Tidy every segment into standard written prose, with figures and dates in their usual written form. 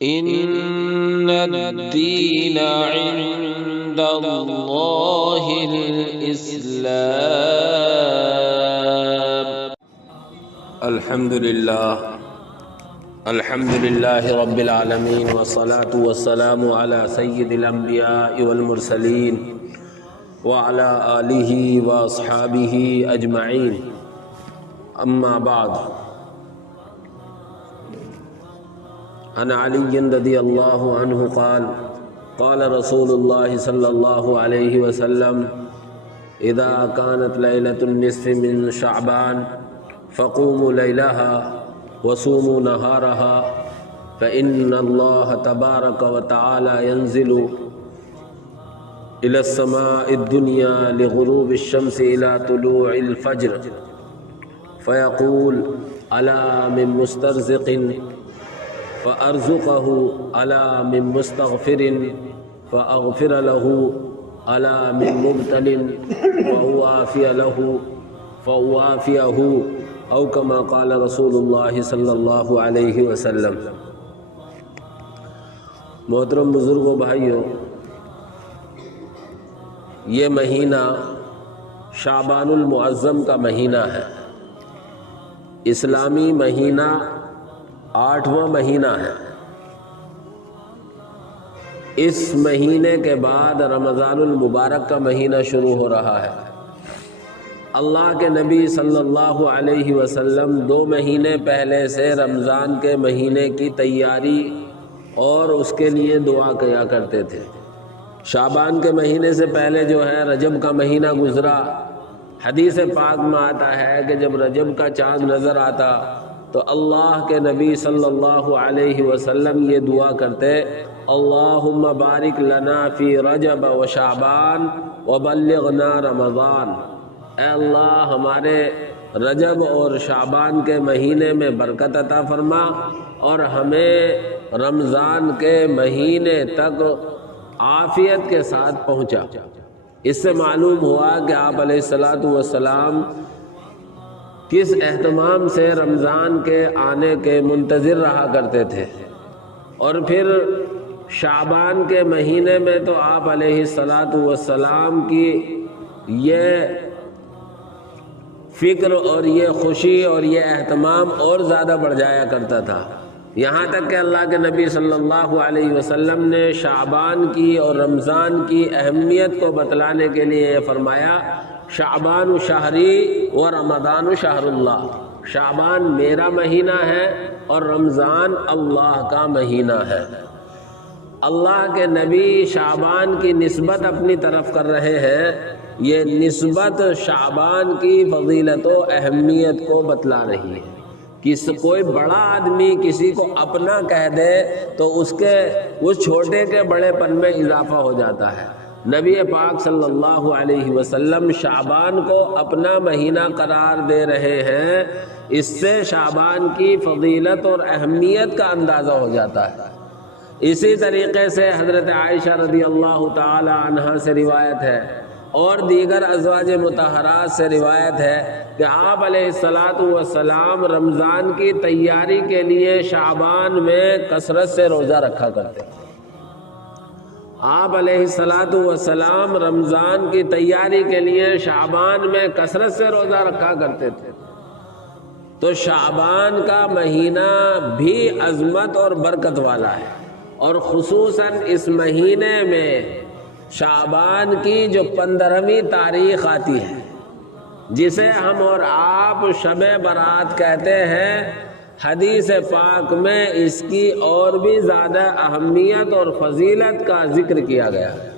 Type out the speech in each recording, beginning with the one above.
إن الدين عند الله الإسلام. الحمد لله رب العالمين، والصلاة والسلام على سيد الأنبياء والمرسلين وعلى آله وأصحابه أجمعين. أما بعد، عن علي رضي الله عنه قال قال رسول الله صلى الله عليه وسلم: إذا كانت ليلة النصف من شعبان فقوموا ليلها وصوموا نهارها، فإن الله تبارك وتعالى ينزل إلى السماء الدنيا لغروب الشمس إلى طلوع الفجر فيقول: ألا من مسترزق فأرزقه، ألا من مستغفر فأغفر له، ألا من مبتل فأوافيه، أو كما قال رسول اللہ صلی اللہ علیہ وسلم۔ محترم بزرگوں، بھائیوں، یہ مہینہ شعبان المعظم کا مہینہ ہے، اسلامی مہینہ 8واں مہینہ ہے۔ اس مہینے کے بعد رمضان المبارک کا مہینہ شروع ہو رہا ہے۔ اللہ کے نبی صلی اللہ علیہ وسلم 2 مہینے پہلے سے رمضان کے مہینے کی تیاری اور اس کے لیے دعا کیا کرتے تھے۔ شعبان کے مہینے سے پہلے جو ہے رجب کا مہینہ گزرا۔ حدیث پاک میں آتا ہے کہ جب رجب کا چاند نظر آتا تو اللہ کے نبی صلی اللہ علیہ وسلم یہ دعا کرتے: اللہم بارک لنا فی رجب و شعبان وبلغنا رمضان۔ اے اللہ، ہمارے رجب اور شعبان کے مہینے میں برکت عطا فرما اور ہمیں رمضان کے مہینے تک عافیت کے ساتھ پہنچا۔ اس سے معلوم ہوا کہ آپ علیہ السلام کس اہتمام سے رمضان کے آنے کے منتظر رہا کرتے تھے، اور پھر شعبان کے مہینے میں تو آپ علیہ السلام کی یہ فکر اور یہ خوشی اور یہ اہتمام اور زیادہ بڑھ جایا کرتا تھا، یہاں تک کہ اللہ کے نبی صلی اللہ علیہ وسلم نے شعبان کی اور رمضان کی اہمیت کو بتلانے کے لیے یہ فرمایا: شعبان شہری و رمضان شہر اللہ۔ شعبان میرا مہینہ ہے اور رمضان اللہ کا مہینہ ہے۔ اللہ کے نبی شعبان کی نسبت اپنی طرف کر رہے ہیں۔ یہ نسبت شعبان کی فضیلت و اہمیت کو بتلا رہی ہے۔ کوئی بڑا آدمی کسی کو اپنا کہہ دے تو اس چھوٹے کے بڑے پن میں اضافہ ہو جاتا ہے۔ نبی پاک صلی اللہ علیہ وسلم شعبان کو اپنا مہینہ قرار دے رہے ہیں، اس سے شعبان کی فضیلت اور اہمیت کا اندازہ ہو جاتا ہے۔ اسی طریقے سے حضرت عائشہ رضی اللہ تعالی عنہا سے روایت ہے اور دیگر ازواج مطہرات سے روایت ہے کہ آپ علیہ السلام رمضان کی تیاری کے لیے شعبان میں کثرت سے روزہ رکھا کرتے ہیں۔ آپ علیہ السلام رمضان کی تیاری کے لیے شعبان میں کثرت سے روزہ رکھا کرتے تھے۔ تو شعبان کا مہینہ بھی عظمت اور برکت والا ہے، اور خصوصاً اس مہینے میں شعبان کی جو 15ویں تاریخ آتی ہے، جسے ہم اور آپ شب برات کہتے ہیں، حدیث پاک میں اس کی اور بھی زیادہ اہمیت اور فضیلت کا ذکر کیا گیا ہے۔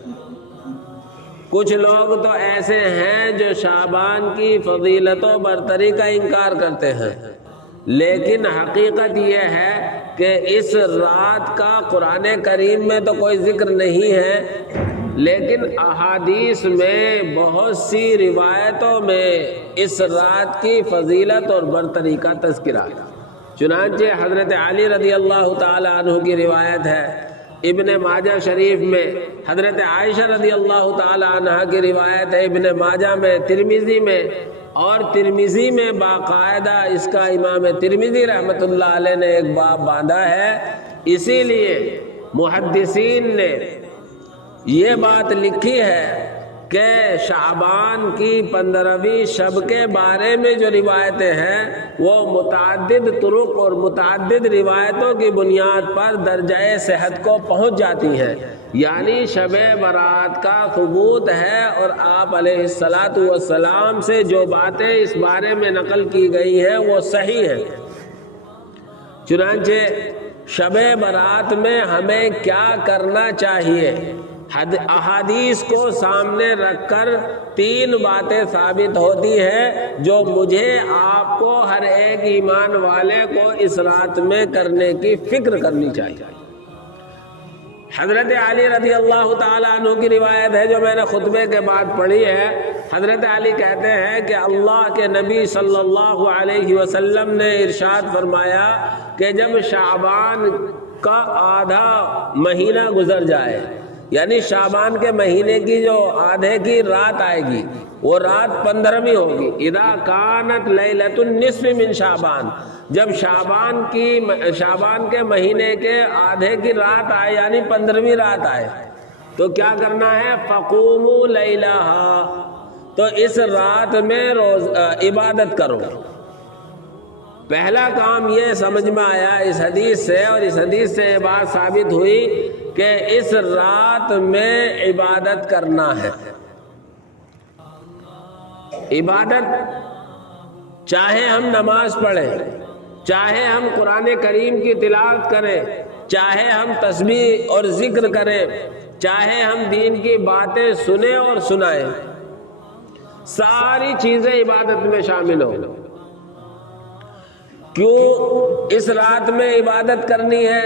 کچھ لوگ تو ایسے ہیں جو شعبان کی فضیلت و برتری کا انکار کرتے ہیں، لیکن حقیقت یہ ہے کہ اس رات کا قرآن کریم میں تو کوئی ذکر نہیں ہے، لیکن احادیث میں بہت سی روایتوں میں اس رات کی فضیلت اور برتری کا تذکرہ ہے۔ چنانچہ حضرت علی رضی اللہ تعالی عنہ کی روایت ہے، ابن ماجہ شریف میں حضرت عائشہ رضی اللہ تعالی عنہ کی روایت ہے، ابن ماجہ میں، ترمذی میں، اور ترمذی میں باقاعدہ اس کا امام ترمذی رحمۃ اللہ علیہ نے ایک باب باندھا ہے اسی لیے محدثین نے یہ بات لکھی ہے کہ شعبان کی 15ویں شب کے بارے میں جو روایتیں ہیں وہ متعدد طرق اور متعدد روایتوں کی بنیاد پر درجہ صحت کو پہنچ جاتی ہیں، یعنی شب برات کا ثبوت ہے، اور آپ علیہ السلام سے جو باتیں اس بارے میں نقل کی گئی ہیں وہ صحیح ہیں۔ چنانچہ شب برات میں ہمیں کیا کرنا چاہیے، احادیث کو سامنے رکھ کر 3 باتیں ثابت ہوتی ہے جو مجھے آپ کو ہر ایک ایمان والے کو اس رات میں کرنے کی فکر کرنی چاہیے۔ حضرت علی رضی اللہ تعالیٰ عنہ کی روایت ہے جو میں نے خطبے کے بعد پڑھی ہے۔ حضرت علی کہتے ہیں کہ اللہ کے نبی صلی اللہ علیہ وسلم نے ارشاد فرمایا کہ جب شعبان کا آدھا مہینہ گزر جائے، یعنی شعبان کے مہینے کی جو آدھے کی رات آئے گی وہ رات 15ویں ہوگی، اذا کانت لیلۃ النصف من شعبان، جب شعبان کے مہینے کے آدھے کی رات آئے یعنی 15ویں رات آئے تو کیا کرنا ہے، فقوموا لیلہا، تو اس رات میں عبادت کرو۔ پہلا کام یہ سمجھ میں آیا اس حدیث سے، اور اس حدیث سے یہ بات ثابت ہوئی کہ اس رات میں عبادت کرنا ہے۔ عبادت چاہے ہم نماز پڑھیں، چاہے ہم قرآن کریم کی تلاوت کریں، چاہے ہم تسبیح اور ذکر کریں، چاہے ہم دین کی باتیں سنیں اور سنائیں، ساری چیزیں عبادت میں شامل ہوں۔ کیوں اس رات میں عبادت کرنی ہے؟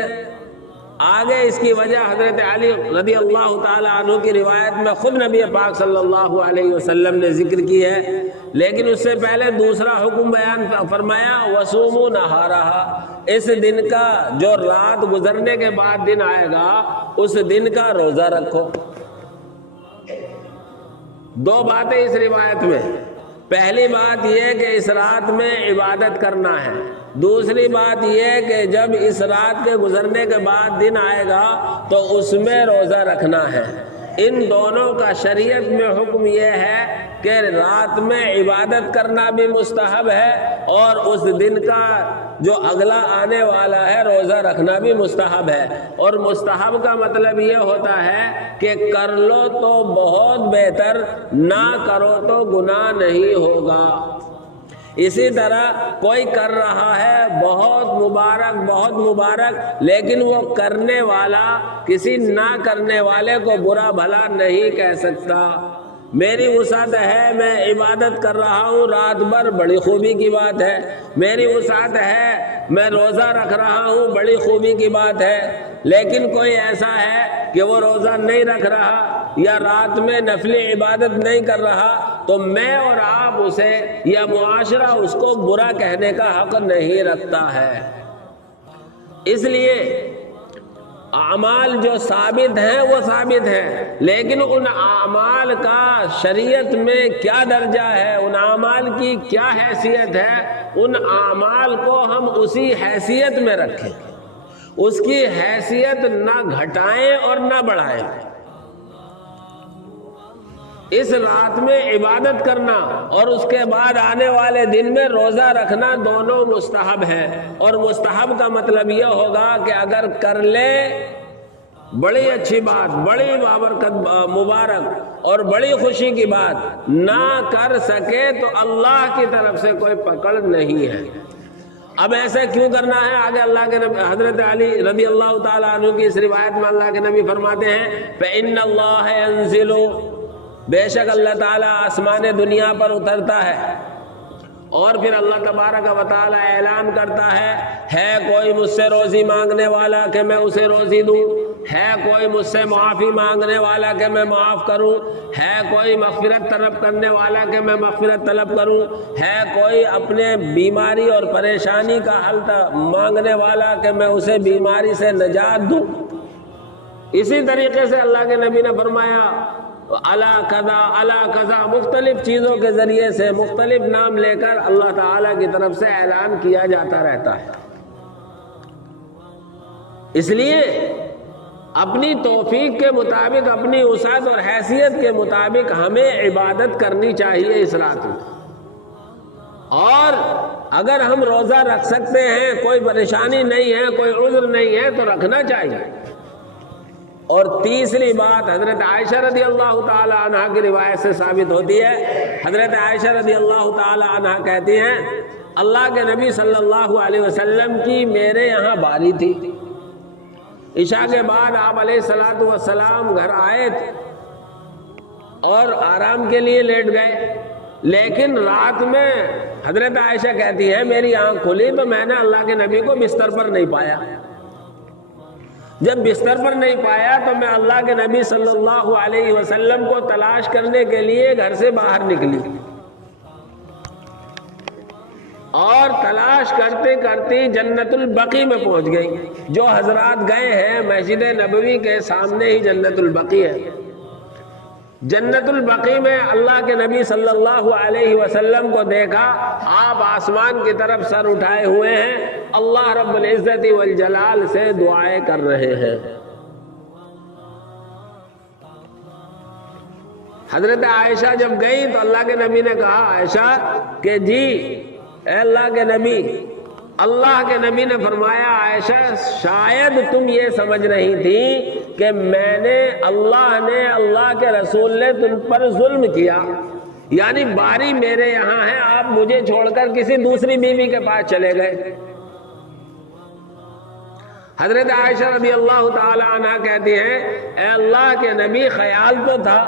آگے اس کی وجہ حضرت علی رضی اللہ تعالیٰ عنہ کی روایت میں خود نبی پاک صلی اللہ علیہ وسلم نے ذکر کی ہے، لیکن اس سے پہلے دوسرا حکم بیان فرمایا، وَصُومُوا نَهَارَهَا، اس دن کا جو رات گزرنے کے بعد دن آئے گا اس دن کا روزہ رکھو۔ 2 باتیں اس روایت میں، پہلی بات یہ کہ اس رات میں عبادت کرنا ہے، دوسری بات یہ کہ جب اس رات کے گزرنے کے بعد دن آئے گا تو اس میں روزہ رکھنا ہے۔ ان دونوں کا شریعت میں حکم یہ ہے کہ رات میں عبادت کرنا بھی مستحب ہے اور اس دن کا جو اگلا آنے والا ہے روزہ رکھنا بھی مستحب ہے، اور مستحب کا مطلب یہ ہوتا ہے کہ کر لو تو بہت بہتر، نہ کرو تو گناہ نہیں ہوگا۔ اسی طرح کوئی کر رہا ہے بہت مبارک، لیکن وہ کرنے والا کسی نہ کرنے والے کو برا بھلا نہیں کہہ سکتا۔ میری وسعت ہے، میں عبادت کر رہا ہوں رات بھر، بڑی خوبی کی بات ہے۔ میری وسعت ہے، میں روزہ رکھ رہا ہوں، بڑی خوبی کی بات ہے۔ لیکن کوئی ایسا ہے کہ وہ روزہ نہیں رکھ رہا یا رات میں نفلی عبادت نہیں کر رہا تو میں اور آپ اسے یا معاشرہ اس کو برا کہنے کا حق نہیں رکھتا ہے۔ اس لیے اعمال جو ثابت ہیں وہ ثابت ہیں، لیکن ان اعمال کا شریعت میں کیا درجہ ہے، ان اعمال کی کیا حیثیت ہے، ان اعمال کو ہم اسی حیثیت میں رکھیں، اس کی حیثیت نہ گھٹائیں اور نہ بڑھائیں۔ اس رات میں عبادت کرنا اور اس کے بعد آنے والے دن میں روزہ رکھنا دونوں مستحب ہے، اور مستحب کا مطلب یہ ہوگا کہ اگر کر لے بڑی اچھی بات، بڑی بابرکت مبارک اور بڑی خوشی کی بات، نہ کر سکے تو اللہ کی طرف سے کوئی پکڑ نہیں ہے۔ اب ایسے کیوں کرنا ہے؟ آگے اللہ کے نبی حضرت علی رضی اللہ تعالیٰ عنہ کی اس روایت میں اللہ کے نبی فرماتے ہیں فَإِنَّ اللَّهَ يَنزِلُ، بے شک اللہ تعالیٰ آسمان دنیا پر اترتا ہے، اور پھر اللہ تبارک و تعالیٰ اعلان کرتا ہے کوئی مجھ سے روزی مانگنے والا کہ میں اسے روزی دوں، ہے کوئی مجھ سے معافی مانگنے والا کہ میں معاف کروں، ہے کوئی مغفرت طلب کرنے والا کہ میں مغفرت طلب کروں، ہے کوئی اپنے بیماری اور پریشانی کا حل مانگنے والا کہ میں اسے بیماری سے نجات دوں۔ اسی طریقے سے اللہ کے نبی نے فرمایا اللہ قضا اللہ قضا، مختلف چیزوں کے ذریعے سے مختلف نام لے کر اللہ تعالیٰ کی طرف سے اعلان کیا جاتا رہتا ہے۔ اس لیے اپنی توفیق کے مطابق، اپنی وسعت اور حیثیت کے مطابق ہمیں عبادت کرنی چاہیے اس رات میں۔ اور اگر ہم روزہ رکھ سکتے ہیں، کوئی پریشانی نہیں ہے، کوئی عذر نہیں ہے، تو رکھنا چاہیے۔ اور تیسری بات حضرت عائشہ رضی اللہ تعالی عنہ کی روایت سے ثابت ہوتی ہے۔ حضرت عائشہ رضی اللہ تعالی عنہ کہتی ہیں اللہ کے نبی صلی اللہ علیہ وسلم کی میرے یہاں باری تھی، عشاء کے بعد آپ علیہ الصلوۃ والسلام گھر آئے تھے اور آرام کے لیے لیٹ گئے، لیکن رات میں حضرت عائشہ کہتی ہے میری آنکھ کھلی تو میں نے اللہ کے نبی کو بستر پر نہیں پایا۔ جب بستر پر نہیں پایا تو میں اللہ کے نبی صلی اللہ علیہ وسلم کو تلاش کرنے کے لیے گھر سے باہر نکلی، اور تلاش کرتے کرتے جنت البقیع میں پہنچ گئی۔ جو حضرات گئے ہیں، مسجد نبوی کے سامنے ہی جنت البقیع ہے۔ جنت البقیع میں اللہ کے نبی صلی اللہ علیہ وسلم کو دیکھا، آپ آسمان کی طرف سر اٹھائے ہوئے ہیں، اللہ رب العزت والجلال سے دعائیں کر رہے ہیں۔ حضرت عائشہ جب گئی تو اللہ کے نبی نے کہا عائشہ کہ جی اے اللہ کے نبی، اللہ کے نبی نے فرمایا عائشہ شاید تم یہ سمجھ رہی تھی کہ میں نے اللہ کے رسول نے تم پر ظلم کیا، یعنی باری میرے یہاں ہے، آپ مجھے چھوڑ کر کسی دوسری بیوی کے پاس چلے گئے۔ حضرت عائشہ رضی اللہ تعالی عنہ کہتی ہیں اے اللہ کے نبی خیال تو تھا۔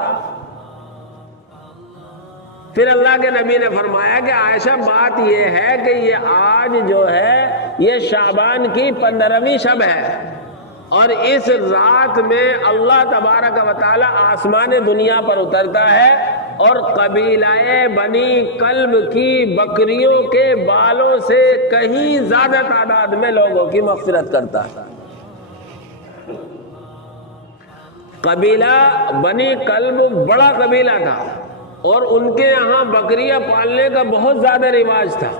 پھر اللہ کے نبی نے فرمایا کہ عائشہ بات یہ ہے کہ یہ آج جو ہے یہ شعبان کی 15ویں شب ہے، اور اس رات میں اللہ تبارک و تعالی آسمان دنیا پر اترتا ہے اور قبیلہ بنی کلب کی بکریوں کے بالوں سے کہیں زیادہ تعداد میں لوگوں کی مغفرت کرتا ہے۔ قبیلہ بنی کلب بڑا قبیلہ تھا اور ان کے یہاں بکریاں پالنے کا بہت زیادہ رواج تھا۔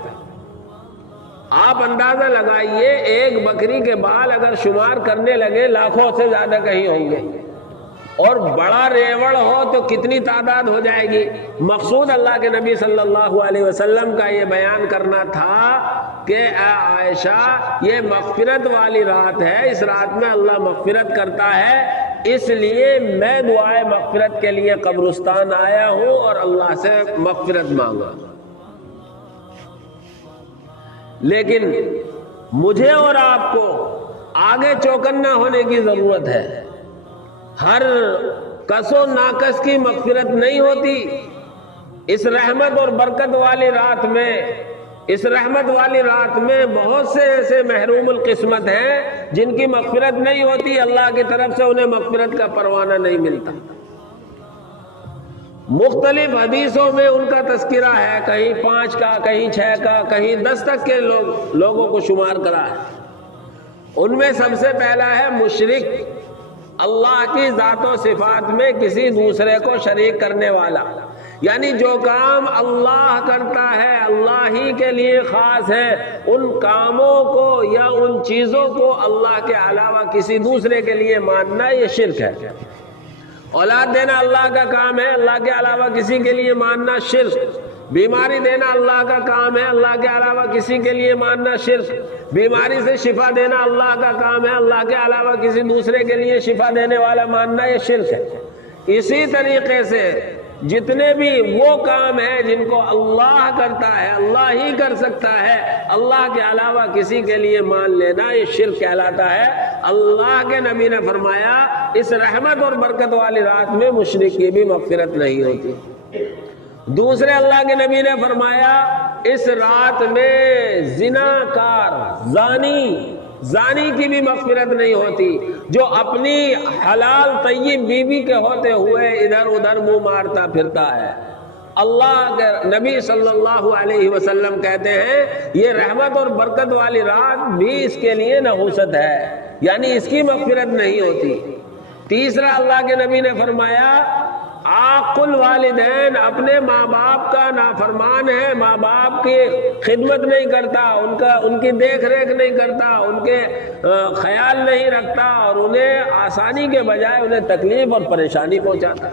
آپ اندازہ لگائیے ایک بکری کے بال اگر شمار کرنے لگے لاکھوں سے زیادہ کہیں ہوں گے، اور بڑا ریوڑ ہو تو کتنی تعداد ہو جائے گی۔ مقصود اللہ کے نبی صلی اللہ علیہ وسلم کا یہ بیان کرنا تھا کہ اے عائشہ یہ مغفرت والی رات ہے، اس رات میں اللہ مغفرت کرتا ہے، اس لیے میں دعائے مغفرت کے لیے قبرستان آیا ہوں اور اللہ سے مغفرت مانگا۔ لیکن مجھے اور آپ کو آگے چوکنا ہونے کی ضرورت ہے۔ ہر کس و ناقص کی مغفرت نہیں ہوتی۔ اس رحمت اور برکت والی رات میں بہت سے ایسے محروم القسمت ہیں جن کی مغفرت نہیں ہوتی، اللہ کی طرف سے انہیں مغفرت کا پروانہ نہیں ملتا۔ مختلف حدیثوں میں ان کا تذکرہ ہے، کہیں 5 کا، کہیں 6 کا، کہیں 10 تک کے لوگوں کو شمار کرا ہے۔ ان میں سب سے پہلا ہے مشرک، اللہ کی ذات و صفات میں کسی دوسرے کو شریک کرنے والا، یعنی جو کام اللہ کرتا ہے اللہ ہی کے لیے خاص ہے، ان کاموں کو یا ان چیزوں کو اللہ کے علاوہ کسی دوسرے کے لیے ماننا یہ شرک ہے۔ اولاد دینا اللہ کا کام ہے، اللہ کے علاوہ کسی کے لیے ماننا شرک۔ بیماری دینا اللہ کا کام ہے، اللہ کے علاوہ کسی کے لیے ماننا شرک۔ بیماری سے شفا دینا اللہ کا کام ہے، اللہ کے علاوہ کسی دوسرے کے لیے شفا دینے والا ماننا یہ شرک ہے۔ اسی طریقے سے جتنے بھی وہ کام ہیں جن کو اللہ کرتا ہے، اللہ ہی کر سکتا ہے، اللہ کے علاوہ کسی کے لیے مان لینا یہ شرک کہلاتا ہے۔ اللہ کے نبی نے فرمایا اس رحمت اور برکت والی رات میں مشرک کی بھی مغفرت نہیں ہوتی۔ دوسرے اللہ کے نبی نے فرمایا اس رات میں زناکار، زانی کی بھی مغفرت نہیں ہوتی، جو اپنی حلال طیب بیوی کے ہوتے ہوئے ادھر ادھر منہ مارتا پھرتا ہے۔ اللہ کے نبی صلی اللہ علیہ وسلم کہتے ہیں یہ رحمت اور برکت والی رات بھی اس کے لیے نحوست ہے، یعنی اس کی مغفرت نہیں ہوتی۔ تیسرا اللہ کے نبی نے فرمایا عاق الوالدین اپنے ماں باپ کا نافرمان ہے، ماں باپ کی خدمت نہیں کرتا، ان کی دیکھ ریکھ نہیں کرتا، ان کے خیال نہیں رکھتا، اور انہیں آسانی کے بجائے انہیں تکلیف اور پریشانی پہنچاتا۔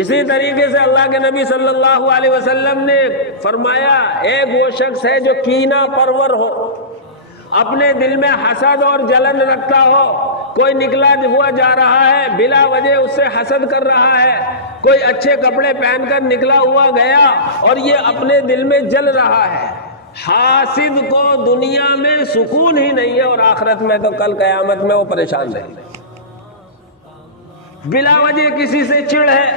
اسی طریقے سے اللہ کے نبی صلی اللہ علیہ وسلم نے فرمایا، ایک وہ شخص ہے جو کینہ پرور ہو، اپنے دل میں حسد اور جلن رکھتا ہو، کوئی نکلا ہوا جا رہا ہے بلا وجہ اس سے حسد کر رہا ہے، کوئی اچھے کپڑے پہن کر نکلا ہوا گیا اور یہ اپنے دل میں جل رہا ہے۔ حاسد کو دنیا میں سکون ہی نہیں ہے، اور آخرت میں تو کل قیامت میں وہ پریشان رہے گا۔ بلا وجہ کسی سے چڑ ہے،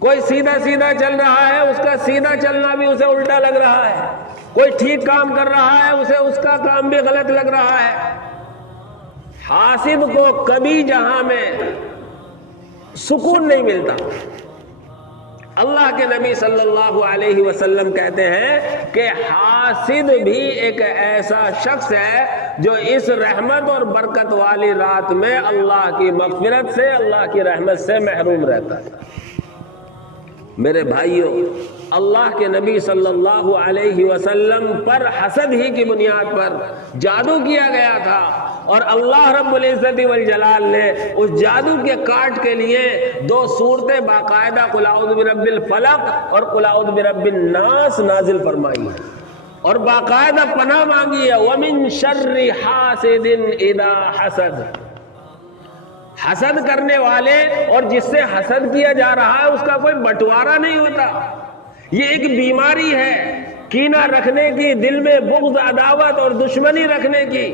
کوئی سیدھا سیدھا چل رہا ہے، اس کا سیدھا چلنا بھی اسے الٹا لگ رہا ہے، کوئی ٹھیک کام کر رہا ہے، اسے اس کا کام بھی غلط لگ رہا ہے۔ حاسد کو کبھی جہاں میں سکون نہیں ملتا۔ اللہ کے نبی صلی اللہ علیہ وسلم کہتے ہیں کہ حاسد بھی ایک ایسا شخص ہے جو اس رحمت اور برکت والی رات میں اللہ کی مغفرت سے، اللہ کی رحمت سے محروم رہتا ہے۔ میرے بھائیوں، اللہ کے نبی صلی اللہ علیہ وسلم پر حسد ہی کی بنیاد پر جادو کیا گیا تھا، اور اللہ رب العزت والجلال نے اس جادو کے کاٹ کے لیے دو صورتیں باقاعدہ قل اعوذ برب الفلق اور قل اعوذ برب الناس نازل فرمائی ہے، اور باقاعدہ پناہ مانگی ہے وَمِن شَرِّ حَاسِدٍ إِذَا حَسَدَ۔ حسد کرنے والے اور جس سے حسد کیا جا رہا ہے اس کا کوئی بٹوارا نہیں ہوتا، یہ ایک بیماری ہے، کینہ رکھنے کی، دل میں بغض، عداوت اور دشمنی رکھنے کی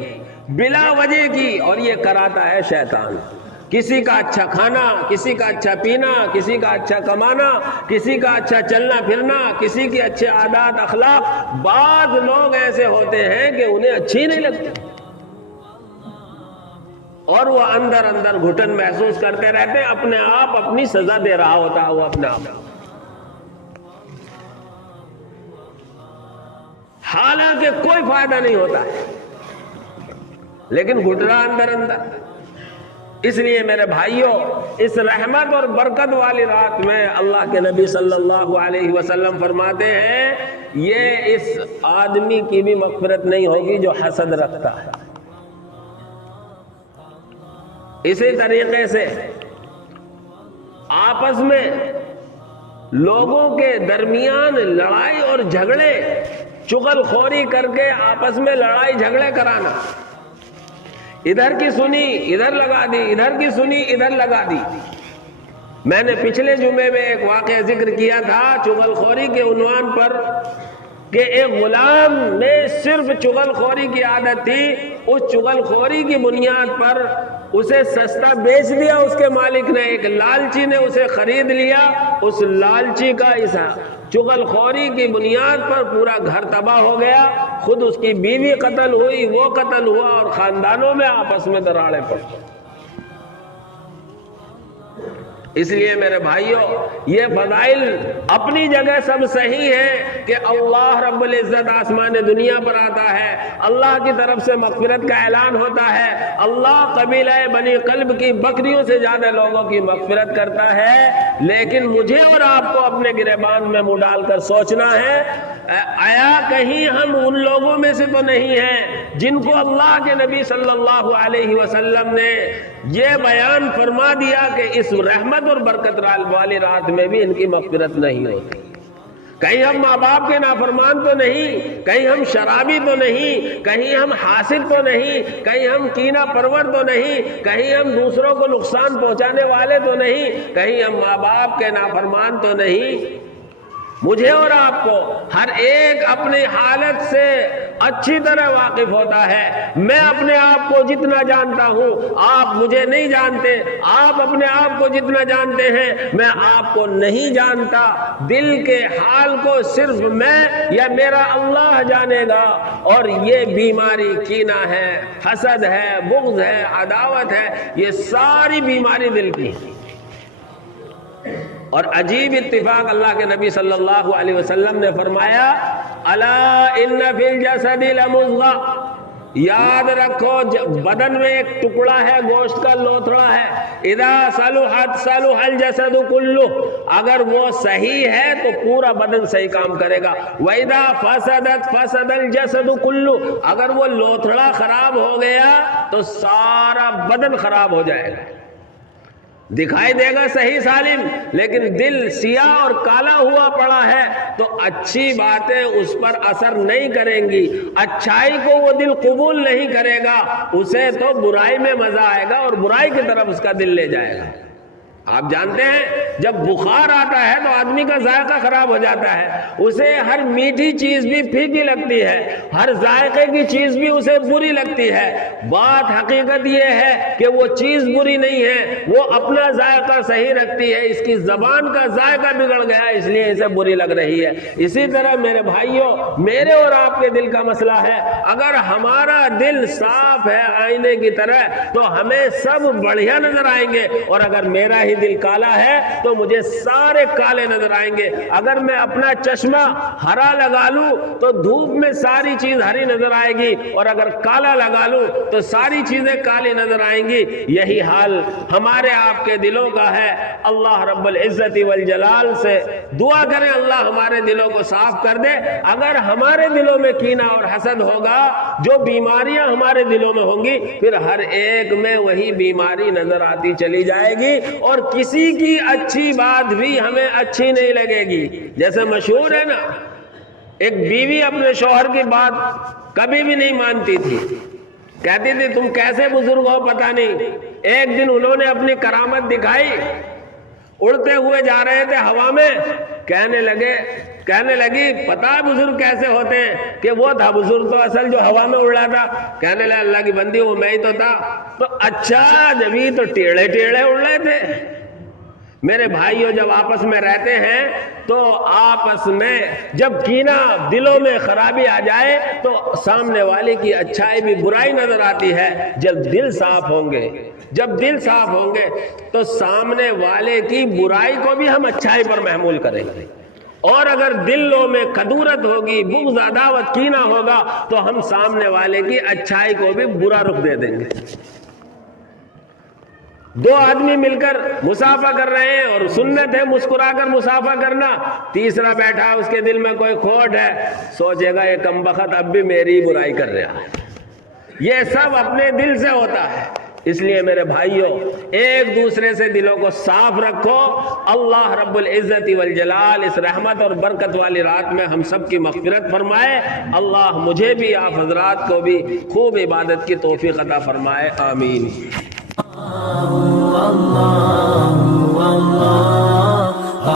بلا وجہ کی، اور یہ کراتا ہے شیطان۔ کسی کا اچھا کھانا، کسی کا اچھا پینا، کسی کا اچھا کمانا، کسی کا اچھا چلنا پھرنا، کسی کے اچھے عادات اخلاق۔ بعض لوگ ایسے ہوتے ہیں کہ انہیں اچھی نہیں لگتی، اور وہ اندر اندر گھٹن محسوس کرتے رہتے ہیں، اپنے آپ اپنی سزا دے رہا ہوتا ہے وہ اپنے آپ، حالانکہ کوئی فائدہ نہیں ہوتا ہے، لیکن گھٹ رہا اندر اندر۔ اس لیے میرے بھائیوں، اس رحمت اور برکت والی رات میں اللہ کے نبی صلی اللہ علیہ وسلم فرماتے ہیں یہ اس آدمی کی بھی مغفرت نہیں ہوگی جو حسد رکھتا ہے۔ اسی طریقے سے آپس میں لوگوں کے درمیان لڑائی اور جھگڑے، چغل خوری کر کے آپس میں لڑائی جھگڑے کرانا، ادھر کی سنی ادھر لگا دی، ادھر کی سنی ادھر لگا دی۔ میں نے پچھلے جمعے میں ایک واقعہ ذکر کیا تھا چغل خوری کے عنوان پر، کہ ایک غلام میں صرف چغل خوری کی عادت تھی، اس چغل خوری کی بنیاد پر اسے سستا بیچ دیا اس کے مالک نے، ایک لالچی نے اسے خرید لیا، اس لالچی کا اس چغل خوری کی بنیاد پر پورا گھر تباہ ہو گیا، خود اس کی بیوی قتل ہوئی، وہ قتل ہوا، اور خاندانوں میں آپس میں دراڑیں پڑی۔ اس لیے میرے بھائیوں، یہ فضائل اپنی جگہ سب صحیح ہے کہ اللہ رب العزت آسمان دنیا پر آتا ہے، اللہ کی طرف سے مغفرت کا اعلان ہوتا ہے، اللہ قبیلہ بنی قلب کی بکریوں سے زیادہ لوگوں کی مغفرت کرتا ہے، لیکن مجھے اور آپ کو اپنے گریبان میں منہ ڈال کر سوچنا ہے، آیا کہیں ہم ان لوگوں میں سے تو نہیں ہیں جن کو اللہ کے نبی صلی اللہ علیہ وسلم نے یہ بیان فرما دیا کہ اس رحمت اور برکت والی رات میں بھی ان کی مغفرت نہیں ہوتی؟ کہیں ہم ماں باپ کے نافرمان تو نہیں، کہیں ہم شرابی تو نہیں، کہیں ہم حاسد تو نہیں، کہیں ہم کینہ پرور تو نہیں، کہیں ہم دوسروں کو نقصان پہنچانے والے تو نہیں، کہیں ہم ماں باپ کے نافرمان تو نہیں؟ مجھے اور آپ کو ہر ایک اپنی حالت سے اچھی طرح واقف ہوتا ہے۔ میں اپنے آپ کو جتنا جانتا ہوں آپ مجھے نہیں جانتے، آپ اپنے آپ کو جتنا جانتے ہیں میں آپ کو نہیں جانتا۔ دل کے حال کو صرف میں یا میرا اللہ جانے گا، اور یہ بیماری کینہ ہے، حسد ہے، بغض ہے، عداوت ہے، یہ ساری بیماری دل کی ہے۔ اور عجیب اتفاق اللہ کے نبی صلی اللہ علیہ وسلم نے فرمایا الا ان فی الجسد لمضغہ، یاد رکھو بدن میں ایک ٹکڑا ہے گوشت کا لوتھڑا ہے، اذا صلحت صلح الجسد کلہ، اگر وہ صحیح ہے تو پورا بدن صحیح کام کرے گا، واذا فسدت فسد الجسد کلہ، اگر وہ لوتھڑا خراب ہو گیا تو سارا بدن خراب ہو جائے گا۔ دکھائی دے گا صحیح سالم، لیکن دل سیاہ اور کالا ہوا پڑا ہے تو اچھی باتیں اس پر اثر نہیں کریں گی، اچھائی کو وہ دل قبول نہیں کرے گا، اسے تو برائی میں مزہ آئے گا اور برائی کی طرف اس کا دل لے جائے گا۔ آپ جانتے ہیں جب بخار آتا ہے تو آدمی کا ذائقہ خراب ہو جاتا ہے، اسے ہر میٹھی چیز بھی پھیکی لگتی ہے، ہر ذائقے کی چیز بھی اسے بری لگتی ہے۔ بات حقیقت یہ ہے کہ وہ چیز بری نہیں ہے، وہ اپنا ذائقہ صحیح رکھتی ہے، اس کی زبان کا ذائقہ بگڑ گیا اس لیے اسے بری لگ رہی ہے۔ اسی طرح میرے بھائیوں، میرے اور آپ کے دل کا مسئلہ ہے، اگر ہمارا دل صاف ہے آئینے کی طرح تو ہمیں سب بڑھیا نظر آئیں گے، اور اگر میرا ہی دل کالا ہے تو مجھے سارے کالے نظر آئیں گے۔ اگر میں اپنا چشمہ ہرا لگا لوں تو دھوپ میں ساری چیز ہری نظر آئے گی، اور اگر کالا لگا لوں تو ساری چیزیں کالی نظر آئیں گی۔ یہی حال ہمارے آپ کے دلوں کا ہے۔ اللہ رب العزت والجلال سے دعا کریں اللہ ہمارے دلوں کو صاف کر دے۔ اگر ہمارے دلوں میں کینہ اور حسد ہوگا، جو بیماریاں ہمارے دلوں میں ہوں گی، پھر ہر ایک میں وہی بیماری نظر آتی چلی جائے گی، اور کسی کی اچھی بات بھی ہمیں اچھی نہیں لگے گی۔ جیسے مشہور ہے نا، ایک بیوی اپنے شوہر کی بات کبھی بھی نہیں مانتی تھی، کہتی تھی تم کیسے بزرگ ہو پتہ نہیں۔ ایک دن انہوں نے اپنی کرامت دکھائی، اڑتے ہوئے جا رہے تھے ہوا میں، کہنے لگی پتہ بزرگ کیسے ہوتے ہیں؟ کہ وہ تھا بزرگ تو اصل جو ہوا میں اڑ رہا تھا۔ کہنے لگا اللہ کی بندی وہ میں ہی تو تھا۔ تو اچھا جبھی تو ٹیڑھے اڑ رہے تھے۔ میرے بھائیوں، جب آپس میں رہتے ہیں تو آپس میں جب کینہ دلوں میں خرابی آ جائے تو سامنے والے کی اچھائی بھی برائی نظر آتی ہے۔ جب دل صاف ہوں گے تو سامنے والے کی برائی کو بھی ہم اچھائی پر محمول کریں گے، اور اگر دلوں میں کدورت ہوگی، بغض عداوت کینہ ہوگا تو ہم سامنے والے کی اچھائی کو بھی برا رخ دے دیں گے۔ دو آدمی مل کر مسافہ کر رہے ہیں اور سنت ہے مسکرا کر مسافہ کرنا، تیسرا بیٹھا اس کے دل میں کوئی کھوٹ ہے، سوچے گا یہ کمبخت اب بھی میری برائی کر رہا ہے۔ یہ سب اپنے دل سے ہوتا ہے۔ اس لیے میرے بھائیوں، ایک دوسرے سے دلوں کو صاف رکھو۔ اللہ رب العزت والجلال اس رحمت اور برکت والی رات میں ہم سب کی مغفرت فرمائے۔ اللہ مجھے بھی آپ حضرات کو بھی خوب عبادت کی توفیق عطا فرمائے، آمین۔ اللہ